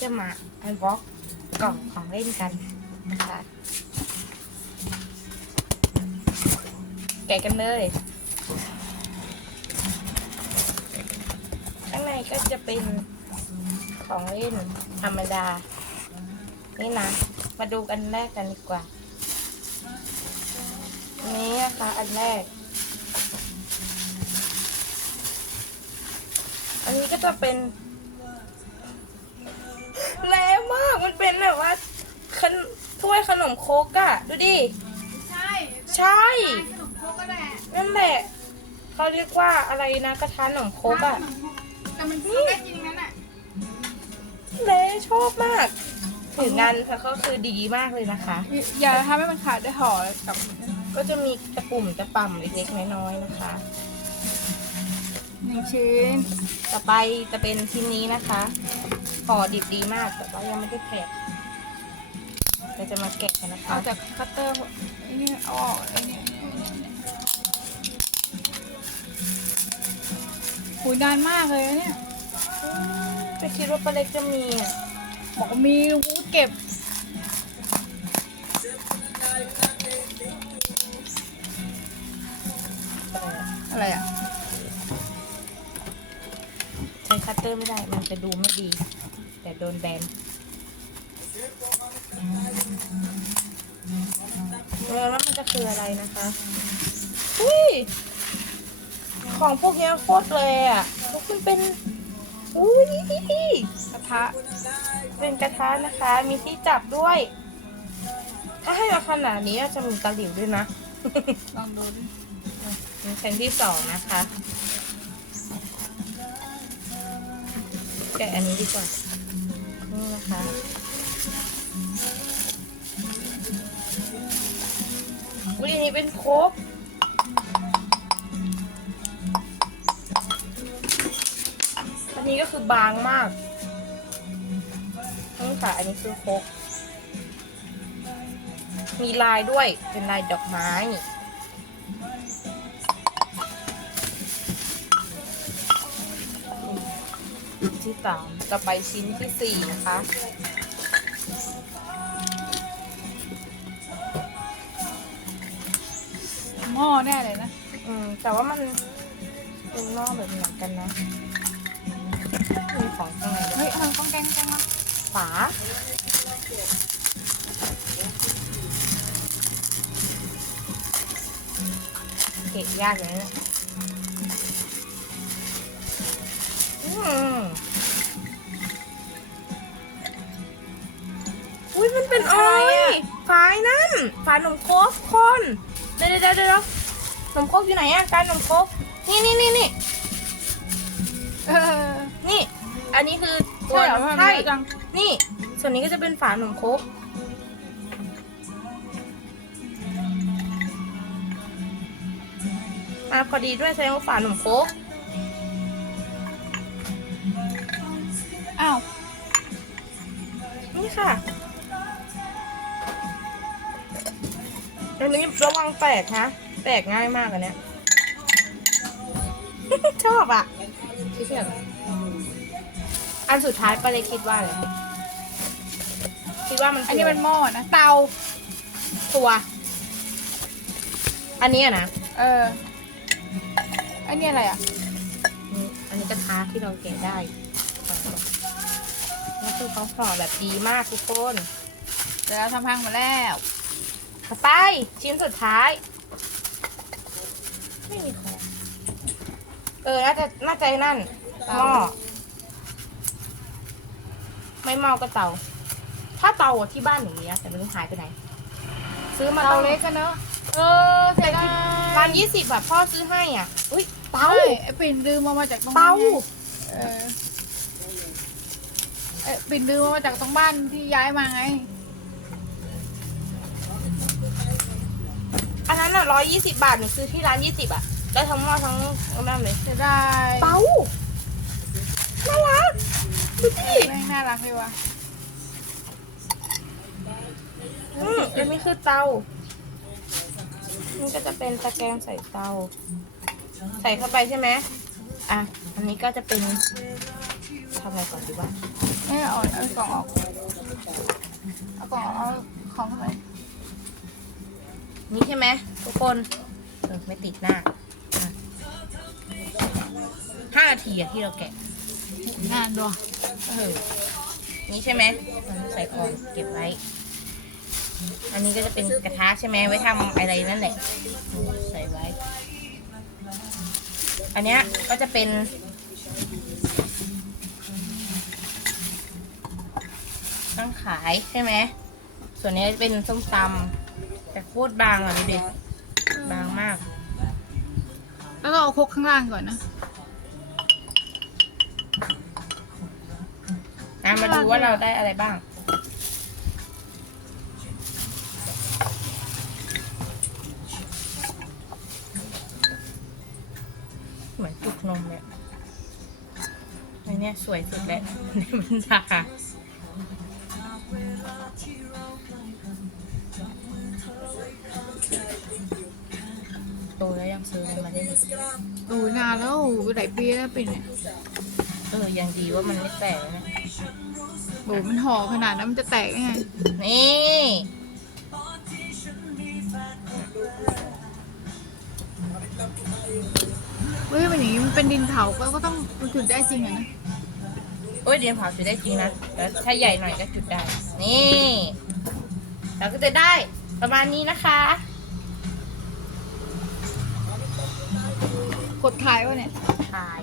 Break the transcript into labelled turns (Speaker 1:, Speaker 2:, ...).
Speaker 1: จะมาอันบ็อกกล่องของเล่นกันนะคะ แกะกันเลยข้างในก็จะเป็นของเล่นธรรมดา นี่นะ มาดูกันแรกกันดีกว่า นี่นะคะอันแรก อันนี้ก็จะเป็น มาก มันเป็นแบบว่าขนถ้วยขนมโคกอะดูดิ
Speaker 2: ใช่
Speaker 1: ใช่
Speaker 2: ขนมครกก็แหละ
Speaker 1: นั่นแหละ เขาเรียกว่าอะไรนะกระทะขนมโคกอะ
Speaker 2: แต่มันซื้อได้จริงนั้นอะ
Speaker 1: เละชอบมาก ถืองานก็คือดีมากเลยนะคะ
Speaker 2: อย่าทำให้มันขาดได้ห่อกับ
Speaker 1: ก็จะมีตะปุ่มตะป่ำเล็กๆน้อยๆนะคะ
Speaker 2: หนึ่งชิ้น
Speaker 1: ต่อไปจะเป็นชิ้นนี้นะคะ ห่อดิบดีมาก แต่ว่ายังไม่ได้แกะเราจะมาแกะกันนะคะ
Speaker 2: เอาจากคัตเตอร์ไอ้นี่เอาออกไอ้นี่ไอ้นี่ไอ้นี่หูยนานมากเลยนะเนี่ย
Speaker 1: ไปคิดว่าปลาเล็กจะมีอะ
Speaker 2: บอกว่ามีหูเก็บอะไรอะ
Speaker 1: ใช้คัตเตอร์ไม่ได้ มันจะดูไม่ดี แต่โดนแบนเออแล้วมันจะคืออะไรนะคะอุ้ยของพวกนี้โคตรเลยอะทุกคนเป็นอุ้ย
Speaker 2: กระทะ
Speaker 1: เป็นกระทะนะคะ มีที่จับด้วย ถ้าให้มาขนาดนี้จะมีตะหลิวด้วยนะ
Speaker 2: ลองดูดิ
Speaker 1: นี่ชั้นที่สองนะคะ แกะอันนี้ดีกว่า นี่นะคะ อุ้ยอันนี้เป็นโคกอันนี้ก็คือบางมากนี่ค่ะ อันนี้คือโคกมีลายด้วยเป็นลายดอกไม้ ที่สามต่อไปชิ้นที่สี่นะคะ
Speaker 2: หม้อแน่เลยนะ
Speaker 1: อืม แต่ว่ามันเป็นนอกแบบเหมือนกันนะ มีของข้างในด้วย
Speaker 2: เฮ้ยมันต้องแกงแกงนะ
Speaker 1: ฝาเกะยากเลยนะ ฝาหนมโคกคนเดี๋ยวเดี๋ยวเดี๋ยวหนมโคกอยู่ไหนอะการหนมโคกนี่นี่นี่นี่
Speaker 2: เออ
Speaker 1: นี่ อันนี้คือ
Speaker 2: ใช่เหรอทำไมมัน
Speaker 1: ใช่
Speaker 2: เยอะจัง
Speaker 1: นี่ ส่วนนี้ก็จะเป็นฝาหนมโคกมาพอดีด้วยแสดงว่าฝาหนมโคก
Speaker 2: อ้าว
Speaker 1: นี่ค่ะ อันนี้ระวังแตกนะ แตกง่ายมากอันเนี้ย ชอบอะคิดเสียงอันสุดท้ายปาเลยคิดว่าอะไรคิดว่ามัน
Speaker 2: อันนี้มันหม้อนะ เตา
Speaker 1: ตัว อันนี้อะนะ
Speaker 2: เออ อันนี้อะไรอะ
Speaker 1: นี่อันนี้กระทะที่เราเก็บได้นี่คือเขาห่อแบบดีมากทุกคน
Speaker 2: เดี๋ยวเราทำพังหมาแล้ว
Speaker 1: ต่อไปชิ้นสุดท้าย ไม่มีของเออ น่าจะ น่าจะไอ้นั่นหม้อไม่หม้อก็เตา ถ้าเตาอะที่บ้านหนูมีนะแต่ไม่รู้หายไปไหน ซื้อมา
Speaker 2: เตา
Speaker 1: ตั้ง
Speaker 2: เล็กกันเนอะเออเสียดาย
Speaker 1: ร้านยี่สิบแบบพ่อซื้อให้อะ อุ้ยเตา
Speaker 2: ใช่ไอ้ปิ่นลืมมามาจากตรง
Speaker 1: เตา
Speaker 2: นั้นไงเออไอ้ปิ่นลืมมาจากตรงบ้านที่ย้ายมาไง
Speaker 1: นนั้นอะร้อยยี่สิบาทหนูซื้อที่ร้านยี่สิบอะได้ทั้งหม้อทั้งนั่นเลย
Speaker 2: เสียดาย
Speaker 1: เตาน่ารักดูดิ
Speaker 2: แม่งน่ารักเลยว่ะ
Speaker 1: อืมอันนี้คือเตานี่ก็จะเป็นตะแกรงใส่เตา ใส่เข้าไปใช่ไหมอะ อันนี้ก็จะเป็นทำอะไรก่อนดีวะ
Speaker 2: เนี่ยเอาเอากล่องออกเอากล่องออกเอาของเข้าไป
Speaker 1: นี่ใช่ไหม ทุกคนเออไม่ติดหน้าอะห้านาทีอะที่เราแกะ
Speaker 2: งานด้วย
Speaker 1: เออนี่ใช่ไหมใส่ก่อนเก็บไว้ อันนี้ก็จะเป็นกระทะใช่ไหมไว้ทำอะไรนั่นแหละ ใส่ไว้ อันเนี้ยก็จะเป็นตั้งขายใช่ไหม ส่วนนี้จะเป็นส้มตำแต่โคตรบางอะดูดิ บางมาก
Speaker 2: แล้วเราเอาครกข้างล่างก่อนนะ
Speaker 1: นะมาดูว่าเราได้อะไรบ้าง เหมือนจุกนมเลยอันเนี้ยสวยสุดแล้วในบรรดา โอ้ย
Speaker 2: นานแล้วโอ้โหหลายปีแล้วเป็นเนี่ย
Speaker 1: เออ ยังดีว่ามันไม่แตกนะ
Speaker 2: โอ้โหมันห่อขนาดนั้นมันจะแตกยังไง
Speaker 1: นี่
Speaker 2: เฮ้ยมันอย่างนี้มันเป็นดินเผาก็ก็ต้องมันจุดได้จริงอะนะ
Speaker 1: โอ้ยเดียนเผาจุดได้จริงนะแต่ถ้าใหญ่หน่อยก็จุดได้ นี่ เราก็จะได้ประมาณนี้นะคะ
Speaker 2: ดท้ายวะเนี่ย
Speaker 1: ทาย